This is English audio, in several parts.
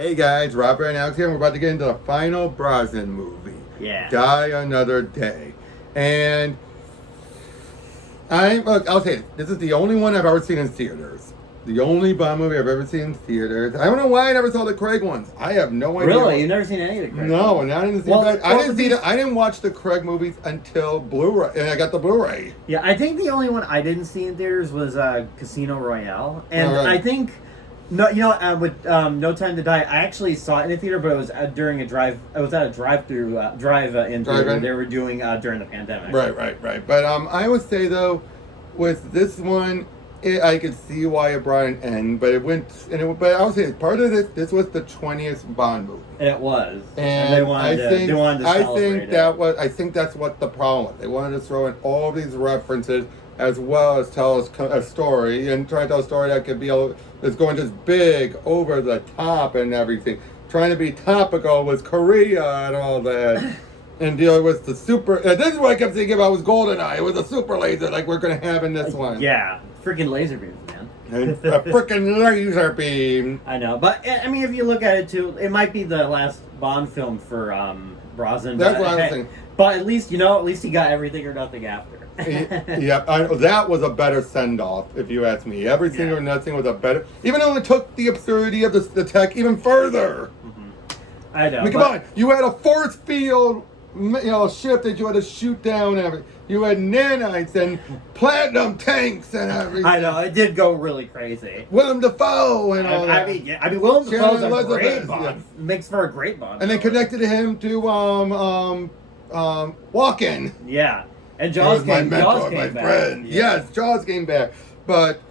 Hey guys, Robert and Alex here, and we're about to get into the final Brosnan movie. Yeah. Die Another Day. And I'll say this is the only one I've ever seen in theaters. The only Bond movie I've ever seen in theaters. I don't know why I never saw the Craig ones. I have no idea. Really? You've never seen any of the Craig No, ones? and I didn't see Well, I didn't watch the Craig movies until Blu-ray, and I got the Blu-ray. Yeah, I think the only one I didn't see in theaters was Casino Royale, and Right. I think with No Time to Die, I actually saw it in a theater, but it was during a drive. It was at a drive-through, drive-in theater Drive-in? they were doing during the pandemic. Right. But I would say though, with this one, I could see why it brought an end, but but I would say part of this. This was the 20th Bond movie. It was, And they wanted to celebrate it. I think that's what the problem was. They wanted to throw in all these references as well as tell us a story and try to tell a story that could be that's going just big over the top and everything. Trying to be topical with Korea and all that. And dealing with the super. This is what I kept thinking about was GoldenEye. It was a super laser like we're going to have in this one. Yeah, freaking laser beams, man. And a freaking laser beam. I know, but I mean, if you look at it too, it might be the last Bond film for Brosnan. That's what I was thinking. But at least he got everything or nothing after. Yeah, that was a better send-off, if you ask me. Everything or nothing was a better. Even though it took the absurdity of the tech even further. Mm-hmm. I know. I mean, come on, you had a force field, ship that you had to shoot down. Everything. You had nanites and platinum tanks and everything. I know, it did go really crazy. Willem Dafoe and all that. I mean, Willem Dafoe's a great Elizabeth, Bond. yeah. Makes for a great Bond. And they connected him to Walken. Yeah. And He Jaws was my came, mentor, Jaws my came back. friend. Yeah. Yes, Jaws came back. But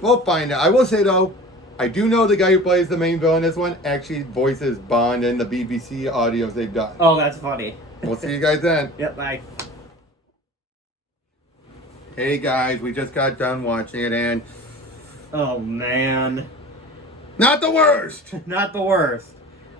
we'll find out. I will say though, I do know the guy who plays the main villain in this one actually voices Bond in the BBC audios they've done. Oh, that's funny. We'll see you guys then. Yep, bye. Hey guys, we just got done watching it and Oh, man. not the worst. Not the worst.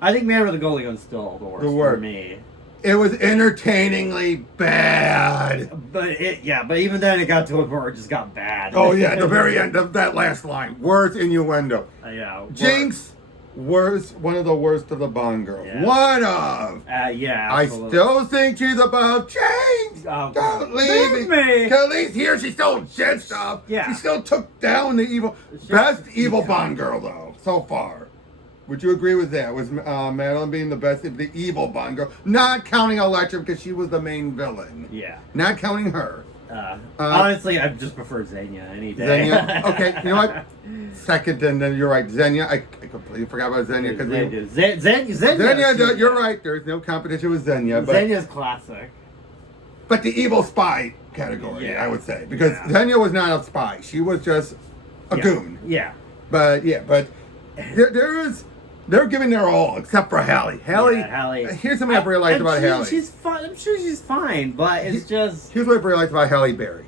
I think Man with the Goalie Gun's still the worst for me. It was entertainingly bad. But even then it got to a point where it just got bad. Oh yeah, the very end of that last line. Worst innuendo. Yeah. Jinx, one of the worst of the Bond girls. Yeah. One of. Yeah. I Absolutely. still think she's above Jinx. Oh, Don't leave me. Because at least here she still did stuff. Yeah. She still took down the best evil Bond girl though so far. Would you agree with that? Was Madeline being the best, the evil Bond girl? Not counting Electra because she was the main villain. Yeah. Not counting her. Honestly, I just prefer Xenia any day. Xenia. Okay, you know what? Second, and then you're right. Xenia. I completely forgot about Xenia because Xenia. You're right. There's no competition with Xenia. But Xenia's classic. But the evil spy category, Yeah. I would say, because Xenia was not a spy. She was just a goon. Yeah. But they're giving their all, except for Halle. Halle. Here's something I've realized about Halle. She's fine. I'm sure she's fine, but it's just. Here's what I've realized about Halle Berry.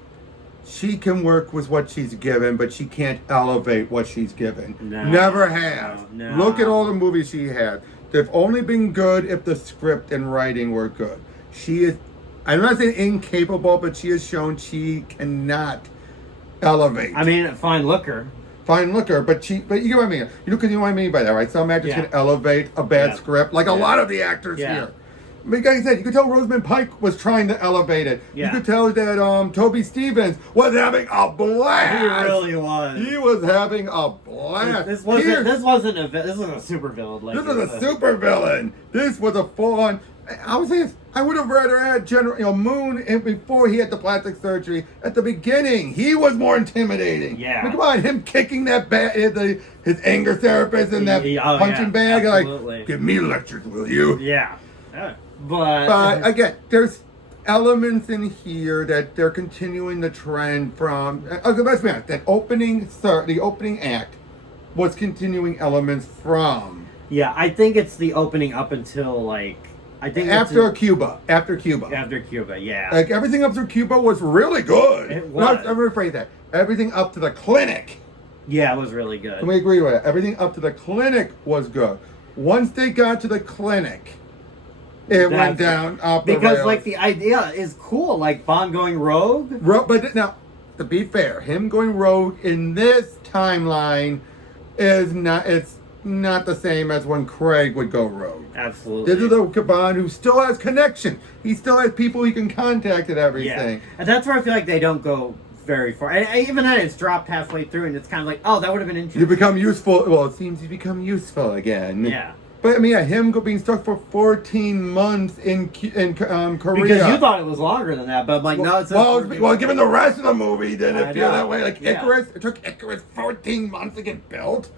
She can work with what she's given, but she can't elevate what she's given. No, Never has. No. Look at all the movies she had. They've only been good if the script and writing were good. She is, I'm not saying incapable, but she has shown she cannot elevate. I mean, fine looker. Fine looker, but you know what I mean. Because you know what I mean by that, right? Some actors can elevate a bad script, like a lot of the actors here. Like I said, you could tell Rosamund Pike was trying to elevate it. Yeah. You could tell that Toby Stephens was having a blast. He really was. He was having a blast. This wasn't a super villain. Like This was a super villain. This was a full-on. I would say this, I would have rather had General Moon before he had the plastic surgery. At the beginning, he was more intimidating. Yeah. I mean, come on, him kicking that his anger therapist in that punching bag, absolutely. like, give me lectures, will you? Yeah. But again, there's elements in here that they're continuing the trend from. Let's be honest, the opening act was continuing elements from. Yeah, I think it's the opening up until After Cuba, yeah. Like everything up through Cuba was really good. It was. I'm gonna rephrase that. Everything up to the clinic. Yeah, it was really good. Can we agree with that? Everything up to the clinic was good. Once they got to the clinic, it went down off the because rails. the idea is cool, like Bond going rogue. But now, to be fair, him going rogue in this timeline is not. not the same as when Craig would go rogue. Absolutely. This is a Bond who still has connection. He still has people he can contact and everything. Yeah. And that's where I feel like they don't go very far. And even then, it's dropped halfway through, and it's kind of like, oh, that would have been interesting. You become useful. Well, it seems you become useful again. Yeah. But I mean, him being stuck for 14 months in Korea. Because you thought it was longer than that, but I'm like, no, it's well, given the rest of the movie, did it feel know. that way? Like Yeah. Icarus, it took Icarus 14 months to get built.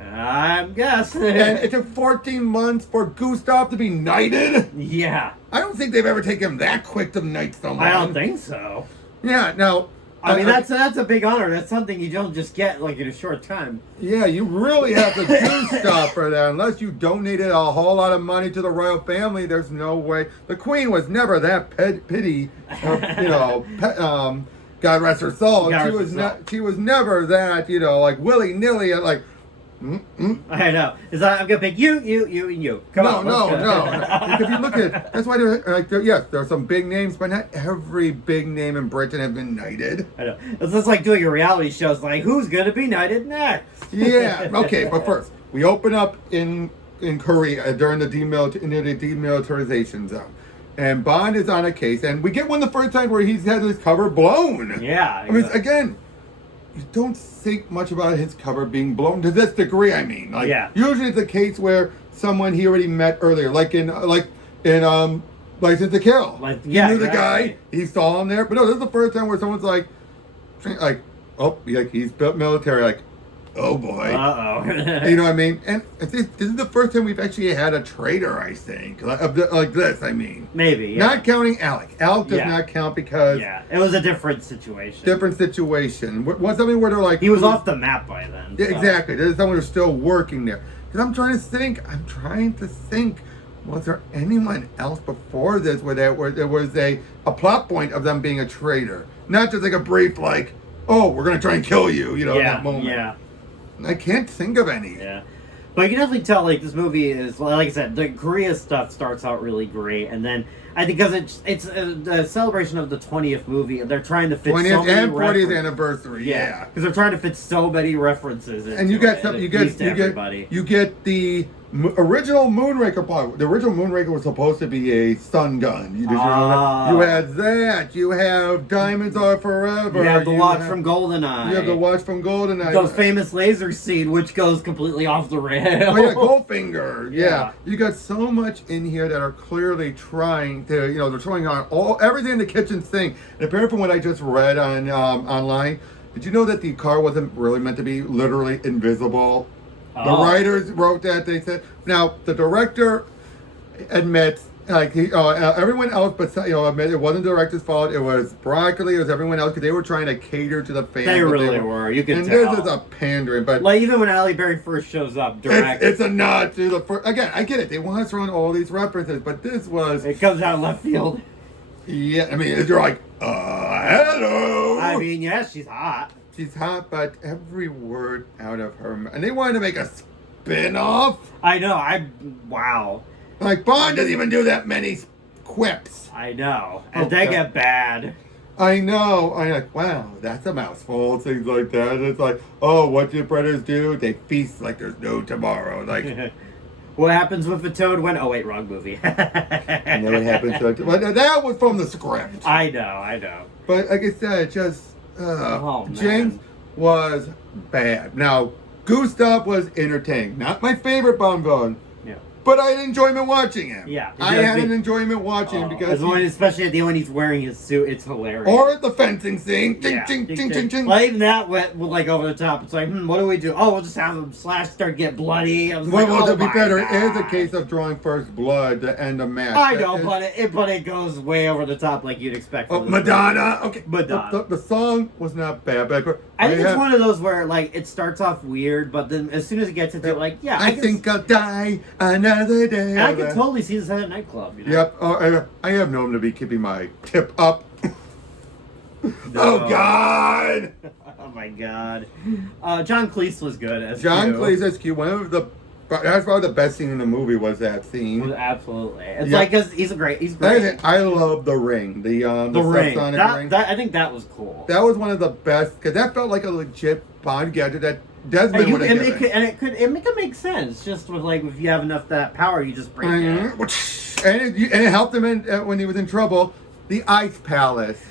I'm guessing. And it took 14 months for Gustav to be knighted. Yeah. I don't think they've ever taken him that quick to knight someone. I don't think so. Yeah, now... I mean, that's a big honor. That's something you don't just get, like, in a short time. Yeah, you really have to do stuff for that. Unless you donated a whole lot of money to the royal family, there's no way. The queen was never that pity, God rest her soul. She was never that, like, willy-nilly, like... I know. I'm gonna pick you, and you. Come on. No. Because if you look at that's why there are some big names, but not every big name in Britain have been knighted. I know. It's just like doing a reality show. It's like, who's gonna be knighted next? Yeah. Okay, but first we open up in Korea during the demilitarization zone, and Bond is on a case, and we get one the first time where he's had his cover blown. Yeah. I mean, again. You don't think much about his cover being blown to this degree. I mean, like usually it's a case where someone he already met earlier, like in License to Kill. He knew the guy, he saw him there, but no, this is the first time where someone's like, he's built military, like, oh boy. You know what I mean? And this is the first time we've actually had a traitor, I think, like this. I mean, maybe not counting Alec. Alec does not count because it was a different situation. Was something where they're like he was off the map by then. Yeah, exactly. There's someone who's still working there. Because I'm trying to think. Was there anyone else before this where there was a plot point of them being a traitor, not just like a brief like, oh, we're gonna try and kill you, in that moment. Yeah. I can't think of any. Yeah. But you can definitely tell, like, this movie is, like I said, the Korea stuff starts out really great, and then I think because it's a celebration of the 20th movie, and they're trying to fit 20th so many and 40th anniversary, yeah, because they're trying to fit so many references into and you get everybody. You get the original Moonraker part. The original Moonraker was supposed to be a stun gun. You had that. You have Diamonds Are Forever. You have the watch from GoldenEye. You have the watch from GoldenEye. Those famous laser scene, which goes completely off the rail. Oh yeah, Goldfinger. Yeah. You got so much in here that are clearly trying to, they're throwing on everything in the kitchen sink. And apparently from what I just read on online, did you know that the car wasn't really meant to be literally invisible? The writers wrote that. They said. Now the director admits, like everyone else, but admit it wasn't the director's fault. It was broccoli. It was everyone else because they were trying to cater to the fans. They really were. You can and tell. This is a pandering, but like even when Halle Berry first shows up, direct. It's a nod to the first. Again, I get it. They want to throw in all these references, but this was. It comes out of left field. Yeah, I mean, you're like, hello. I mean, yes, she's hot. She's hot, but every word out of her... And they wanted to make a spin-off? I know, wow. Like, Bond doesn't even do that many quips. I know. And they get bad. I know. I'm like, wow, that's a mouthful. Things like that. And it's like, oh, what do brothers do? They feast like there's no tomorrow. Like... What happens with a toad when... Oh, wait, wrong movie. I know what happens to it. But that was from the script. I know. But like I said, just... James was bad. Now, Gustav was entertaining. Not my favorite Bond villain. Yeah. But I had enjoyment watching him. Yeah. I had an enjoyment watching him because... especially at the end when he's wearing his suit, it's hilarious. Or at the fencing scene. Ching, ching, ching, ching, ching. Well, even that went like over the top. It's like, what do we do? Oh, we'll just have him start get bloody. I was to be better, it is a case of drawing first blood to end a match. I know, but it goes way over the top like you'd expect. Madonna. Okay. Madonna. The song was not bad, but I think it's one of those where like it starts off weird, but then as soon as it gets into it, like, yeah, I think I'll die another day. And I can totally see this at a nightclub. Yep. I have known to be keeping my tip up. No. Oh God! Oh my God! John Cleese was good as John Cleese as Q. That's probably the best scene in the movie was that scene. Absolutely, it's like cause he's great. I love the ring. The ring. Subsonic ring. I think that was cool. That was one of the best because that felt like a legit Bond gadget that Desmond would have and it could make sense just with like if you have enough that power, you just break it. And it helped him when he was in trouble. The Ice Palace,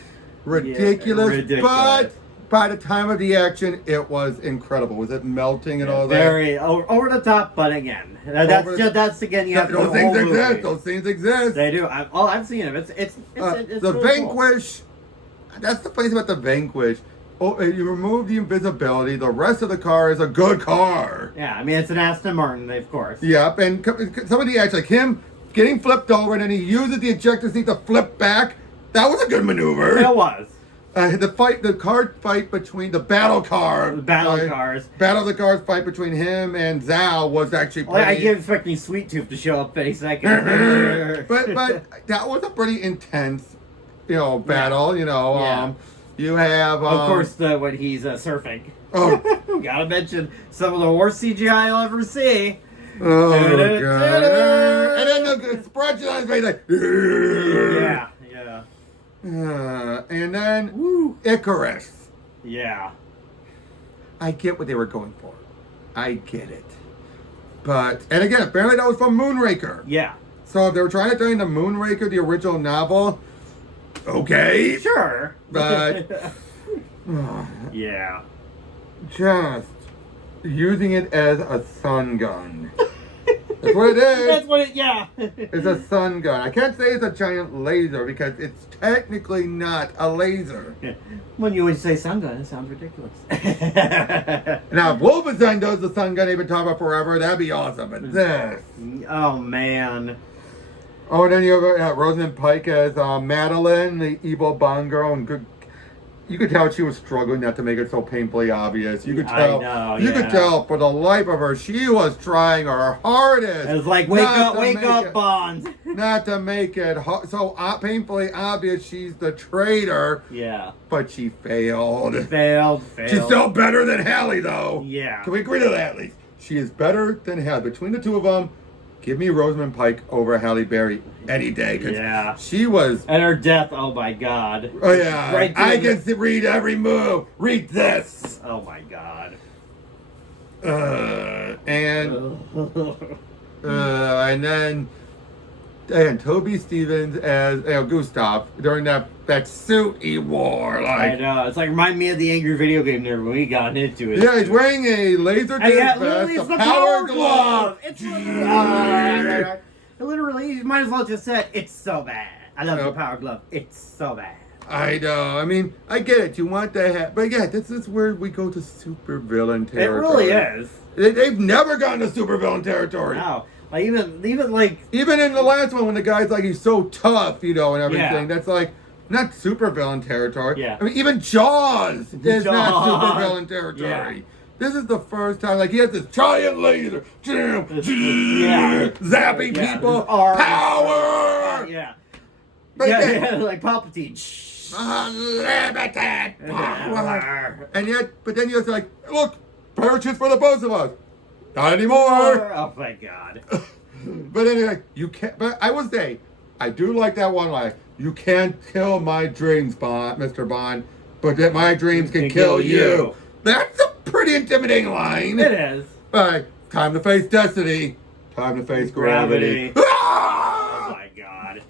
ridiculous, but by the time of the action, it was incredible. Was it melting and all that? Very over the top, but again, that's again. Those things exist. Those things exist. They do. I've seen them. It's the really Vanquish. Cool. That's the place about the Vanquish. Oh, you remove the invisibility. The rest of the car is a good car. Yeah, I mean it's an Aston Martin, of course. Yep, and some of the acts, like him getting flipped over, and then he uses the ejector seat to flip back. That was a good maneuver. It was. The car fight between the battle car. The battle cars. Battle of the cars fight between him and Zao was actually pretty... I keep expecting Sweet Tooth to show up any second. but that was a pretty intense, battle, Yeah. You have... of course, when he's surfing. Oh. Gotta mention some of the worst CGI you'll ever see. Oh, God. And then the expression on his face, like... Yeah. And then Icarus. Yeah. I get what they were going for. I get it. And again, apparently that was from Moonraker. Yeah. So if they were trying to turn into Moonraker, the original novel, okay. Sure. But... yeah. Just using it as a sun gun. That's what it is. That's what yeah. It's a sun gun. I can't say it's a giant laser because it's technically not a laser. When you would say sun gun, it sounds ridiculous. Now, if Wolfenstein does the sun gun they've been talking about forever, that'd be awesome. But this... Oh, man. Oh, and then you have Rosamund Pike as Madeline, the evil Bond girl, and you could tell she was struggling not to make it so painfully obvious. You could tell. You could tell for the life of her, she was trying her hardest. It was like, wake up, Bond. Not to make it so painfully obvious she's the traitor. Yeah. But she failed. Failed. She's still better than Halle, though. Yeah. Can we agree to that, at least? She is better than Halle. Between the two of them, give me Rosamund Pike over Halle Berry any day. Yeah. She was... And her death, oh my God. Oh, yeah. Right, I can read every move. Read this. Oh, my God. And then Toby Stephens as Gustav during that suit he wore. I know. It's like remind me of the angry video game there when we got into it. Yeah, he's wearing a laser disc vest, it's the power glove. It's literally, you might as well just said, it's so bad. I love the power glove. It's so bad. I know. I mean, I get it. You want to have... But yeah, this is where we go to supervillain territory. It really is. They've never gotten to supervillain territory. No. Like, even in the last one when the guy's like, he's so tough, and everything. That's like, not supervillain territory. Yeah. I mean, even Jaws is not supervillain territory. Yeah. This is the first time, like, he has this giant laser. Zapping people. Power! Yeah. But like Palpatine. Unlimited power. But then you're like, look, parachutes for the both of us. Not anymore. Oh my God. But anyway, you can't. But I will say, I do like that one line. You can't kill my dreams, Bond, Mr. Bond, but that my dreams can kill you. That's a pretty intimidating line. It is. All right, time to face destiny. Time to face gravity. Oh my God.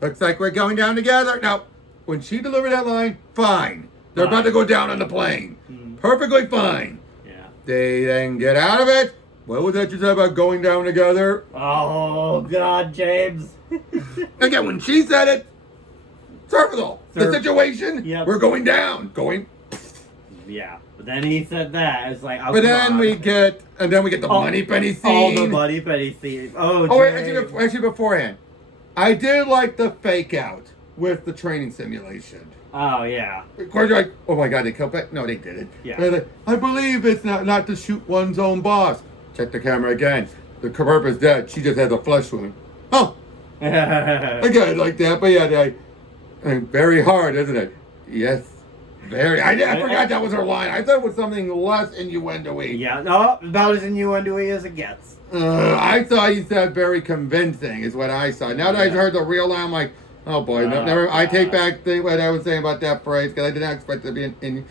Looks like we're going down together. Now, when she delivered that line, fine. They're about to go down on the plane. Perfectly fine. Yeah. They then get out of it. What was that you said about going down together? Oh, God, James. Again, when she said it, cervical. The situation, we're going down. Yeah. But then he said that. It's like, but then we get the money penny scene. All the money penny scene. Oh, wait, actually, beforehand, I did like the fake out with the training simulation. Oh, yeah. Of course, you're like, oh my God, they killed back. No, they didn't. Yeah. They're like, I believe it's not to shoot one's own boss. Check the camera again. The Kerberpa's dead. She just has a flesh wound. Oh. Again, like that. But yeah, very hard, isn't it? Yes. Very. I forgot that was her line. I thought it was something less innuendo-y. Yeah, no, about as innuendo-y as it gets. I thought you said very convincing is what I saw. Now that I heard the real line, I'm like, oh boy, never. I take back what I was saying about that phrase because I did not expect it to be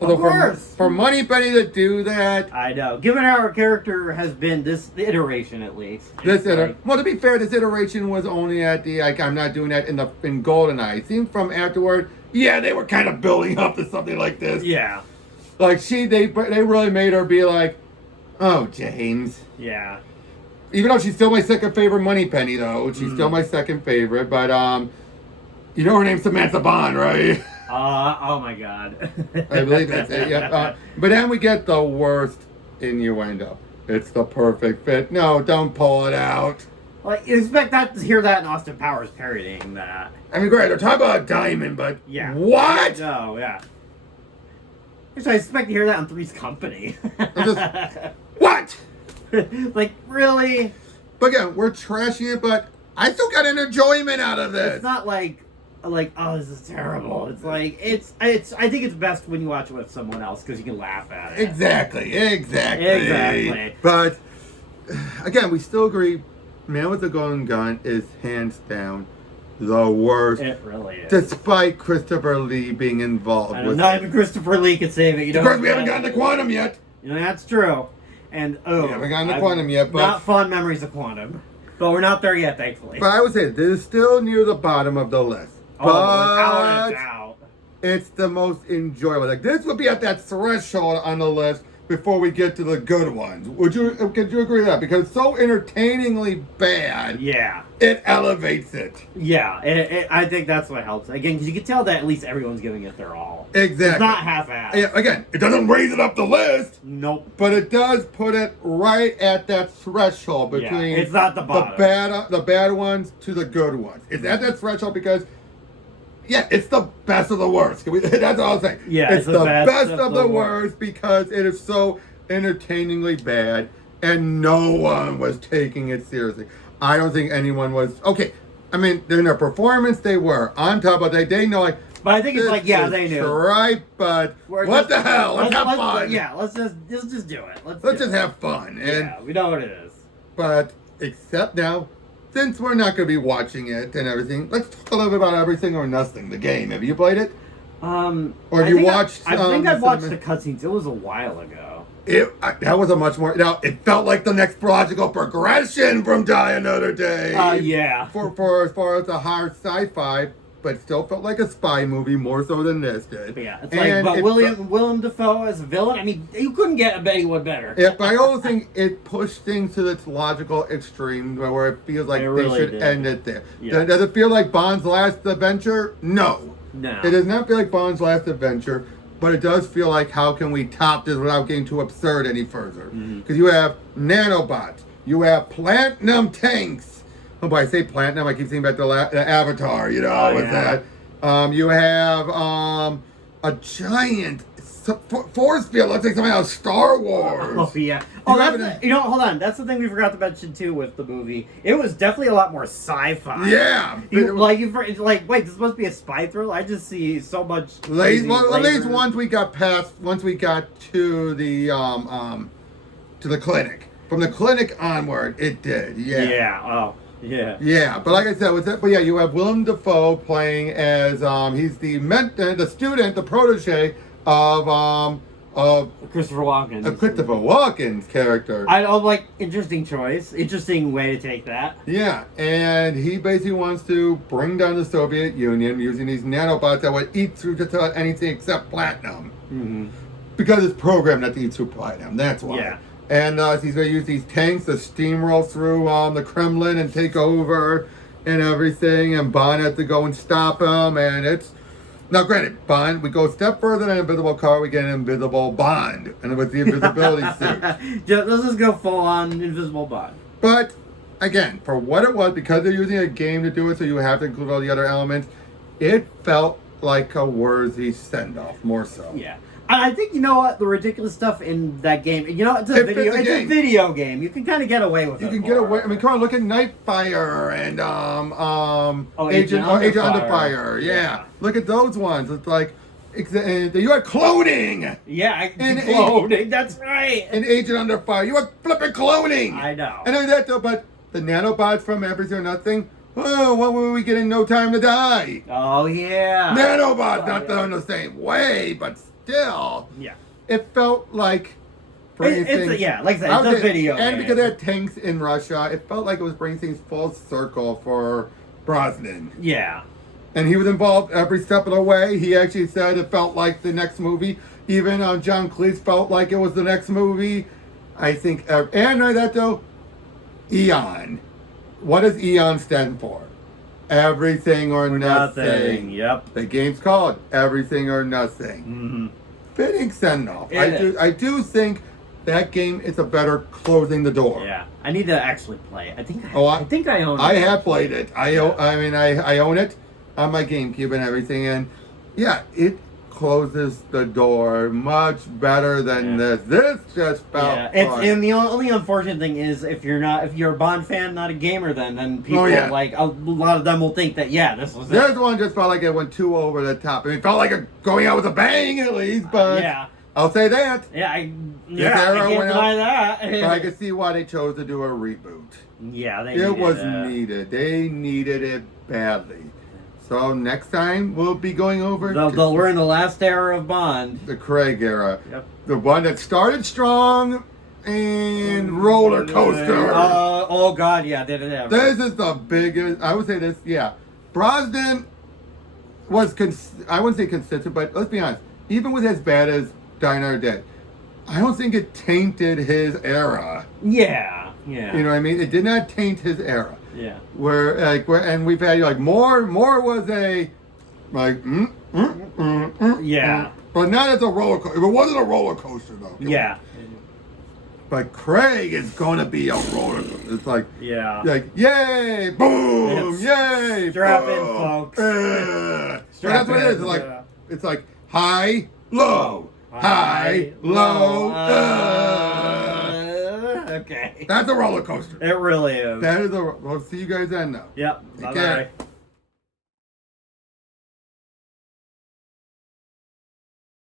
Although Of course. for Moneypenny to do that, I know. Given how our character has been this iteration, at least. well, to be fair, this iteration was only at the I'm not doing that in GoldenEye. It seemed from afterward, yeah, they were kind of building up to something like this. Yeah. Like they really made her be like, oh, James. Yeah. Even though she's still my second favorite Moneypenny, though. She's still my second favorite. But, you know her name's Samantha Bond, right? Oh my God. I believe that's it, yeah. But then we get the worst innuendo. It's the perfect fit. No, don't pull it out. Like, you expect to hear that in Austin Powers parodying that. I mean, great, they're talking about a diamond, but yeah. What? No, yeah. I expect to hear that on Three's Company. What? Like, really? But again, we're trashing it, but I still got an enjoyment out of this. It's not like, oh, this is terrible. It's like, it's. I think it's best when you watch it with someone else because you can laugh at it. Exactly. But again, we still agree, Man with the Golden Gun is hands down the worst. It really is. Despite Christopher Lee being involved with not it. even Christopher Lee could save it. Of course, we haven't gotten to Quantum yet. You know, that's true. And we haven't gotten to Quantum yet, but not fond memories of Quantum. But we're not there yet, thankfully. But I would say this is still near the bottom of the list. Without a doubt. It's the most enjoyable. Like this would be at that threshold on the list before we get to the good ones. Could you agree with that? Because it's so entertainingly bad. Yeah. It elevates it. Yeah. I think that's what helps. Again, because you can tell that at least everyone's giving it their all. Exactly. It's not half-assed. Yeah, again, it doesn't raise it up the list. Nope. But it does put it right at that threshold between it's not the bottom. the bad ones to the good ones. It's at that threshold because it's the best of the worst. That's all I'm saying. Yeah, it's the best of the worst because it is so entertainingly bad and no one was taking it seriously. I don't think anyone was. Okay, I mean, in their performance, they were. On top of that, they know, like, but I think it's like, they knew. Right, but what the hell? Let's have fun. Let's just do it. Let's just have fun. And, we know what it is. But, except now, since we're not going to be watching it and everything, let's talk a little bit about Everything or Nothing, the game. Have you played it? Or have you watched? I think I've watched the cutscenes. It was a while ago. That was a much more. Now it felt like the next logical progression from Die Another Day. Yeah. For as far as the hard sci-fi, but still felt like a spy movie more so than this did. But yeah, it's but Willem Dafoe as a villain. I mean, you couldn't get anyone better. Yeah, but I also think it pushed things to its logical extreme, where it feels like they should end it there. Yeah. Does it feel like Bond's last adventure? No. It does not feel like Bond's last adventure, but it does feel like how can we top this without getting too absurd any further? Because you have nanobots, you have platinum tanks. Oh, but I say platinum, I keep thinking about the Avatar, with that. You have a giant force field. Looks like something out of Star Wars. Oh, yeah. Hold on. That's the thing we forgot to mention, too, with the movie. It was definitely a lot more sci-fi. Yeah. Wait, this must be a spy thriller? I just see so much... At least once we got to the clinic. From the clinic onward, it did, yeah. Yeah, Yeah, but like I said, you have Willem Dafoe playing as he's the student, the protege of Christopher Walken. Christopher Walken's character. Interesting choice, interesting way to take that. Yeah, and he basically wants to bring down the Soviet Union using these nanobots that would eat through just about anything except platinum. Mm-hmm. Because it's programmed not to eat through platinum. That's why. Yeah. And he's going to use these tanks to steamroll through the Kremlin and take over and everything. And Bond has to go and stop him. And it's... Now, granted, Bond, we go a step further than an invisible car. We get an invisible Bond. And with the invisibility suit. Let's just go full-on invisible Bond. But, again, for what it was, because they're using a game to do it, so you have to include all the other elements, it felt like a worthy send-off, more so. Yeah. I think, the ridiculous stuff in that game, it's a video game. You can kind of get away with it. You can get away. I mean, come on, look at Nightfire and Agent Under Fire. Yeah. Look at those ones. It's like, you had cloning. Yeah, cloning. That's right. And Agent Under Fire. You had flipping cloning. I know. And that though, but the nanobots from Everything or Nothing, oh, what were we getting? No Time to Die. Oh, yeah. Nanobots, not done the same way, but still, Yeah. it felt like bringing things. Yeah, like I said, it's a video. And game. because it had tanks in Russia, it felt like it was bringing things full circle for Brosnan. Yeah. And he was involved every step of the way. He actually said it felt like the next movie. Even John Cleese felt like it was the next movie. I think, and that though, Eon. What does Eon stand for? Everything or nothing. Yep. The game's called Everything or Nothing. Mm-hmm. Fitting send-off. It I do think that game is a better closing the door. Yeah. I need to actually play it. I think I own it. I have played it. I own it on my GameCube and everything, and yeah, it closes the door much better than this. This just felt fun. And the only unfortunate thing is if you're a Bond fan, not a gamer, then people like a lot of them will think that this was this one just felt like it went too over the top. I mean, it felt like going out with a bang at least, but I'll say that. I can't deny that. But I can see why they chose to do a reboot. Yeah, it was needed. They needed it badly. So next time we'll be going over. We're in the last era of Bond. The Craig era. Yep. The one that started strong and roller coaster. Oh God, yeah, did it ever? This is the biggest. I would say this. Yeah, Brosnan was. I wouldn't say consistent, but let's be honest. Even with as bad as Die Another Day, I don't think it tainted his era. Yeah. You know what I mean? It did not taint his era. Yeah. And we've had more was a yeah. But not as a roller coaster. It wasn't a roller coaster though. Yeah. But Craig is gonna be a roller coaster. It's like yay, boom, yay, strap boom. in, folks. So that's what it is. It's like high, low, high, low. Okay. That's a roller coaster. It really is. That is a. We'll see you guys then, though. Yep. Take care. Bye-bye.